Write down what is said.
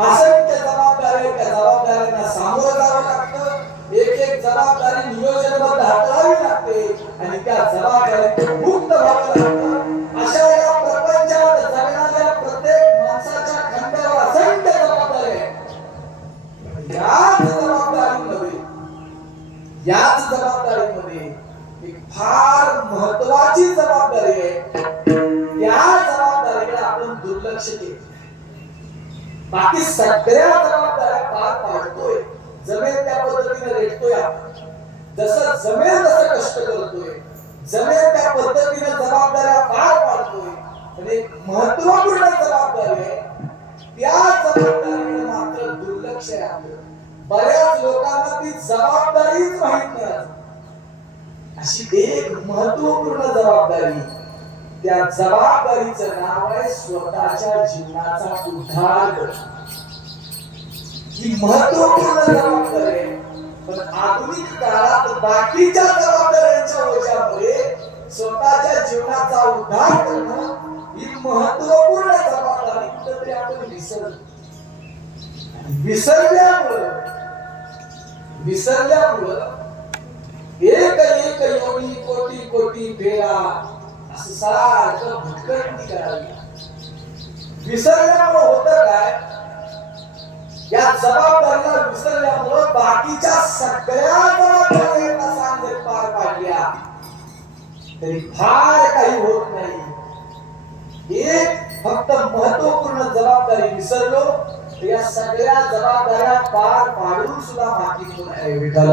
असंख्य जबाबदारी, त्या जबाबदाऱ्यांना सामोरं जावं लागतं. एक एक जबाबदारी नियोजनबद्ध हाताळावी लागते आणि त्या जबाबदारीतून मुक्त व्हावं लागतं. अशा या प्रपंचात जगणाऱ्या प्रत्येक माणसाच्या खांद्यावर असंख्य जबाबदारी आहेत. याच जबाबदारीमध्ये एक फार महत्वाची जबाबदारी आहे. त्या जबाबदारीकडे आपण दुर्लक्ष केलं. बाकी सगळ्या जबाबदाऱ्या पार पाडतोय, जमेल त्या पद्धतीने रेटतोय आपण, जसं जमेल तसं कष्ट करतोय, जमेल त्या पद्धतीने जबाबदाऱ्या पार पाडतोय. पण एक महत्वपूर्ण जबाबदारी आहे, त्या जबाबदारीकडे मात्र दुर्लक्ष आहे आपलं. बऱ्याच लोकांना ती जबाबदारीच माहित नाही. अशी एक महत्वपूर्ण जबाबदारी, त्या जबाबदारीचं नाव आहे स्वतःच्या जीवनाचा उद्धार. ही महत्वपूर्ण जबाबदारी आहे. पण आधुनिक काळात बाकीच्या जबाबदाऱ्यांच्या ओझ्यामुळे स्वतःच्या जीवनाचा उद्धार करणं ही महत्वपूर्ण जबाबदारी कुठेतरी आपण विसरल्यामुळं एक एक योनी कोटी कोटी फेरा असं सारखं भटकंती करावी. विसरल्यामुळं होतं काय, या जबाबदारीला विसरल्यामुळं बाकीच्या सगळ्या जबाबदाऱ्यांना सांगत पार पाडल्या तरी फार काही होत नाही. एक फक्त महत्वपूर्ण जबाबदारी विसरलो तर या सगळ्या जबाबदाऱ्या पार पाडून सुद्धा बाकी आहे. विठ्ठल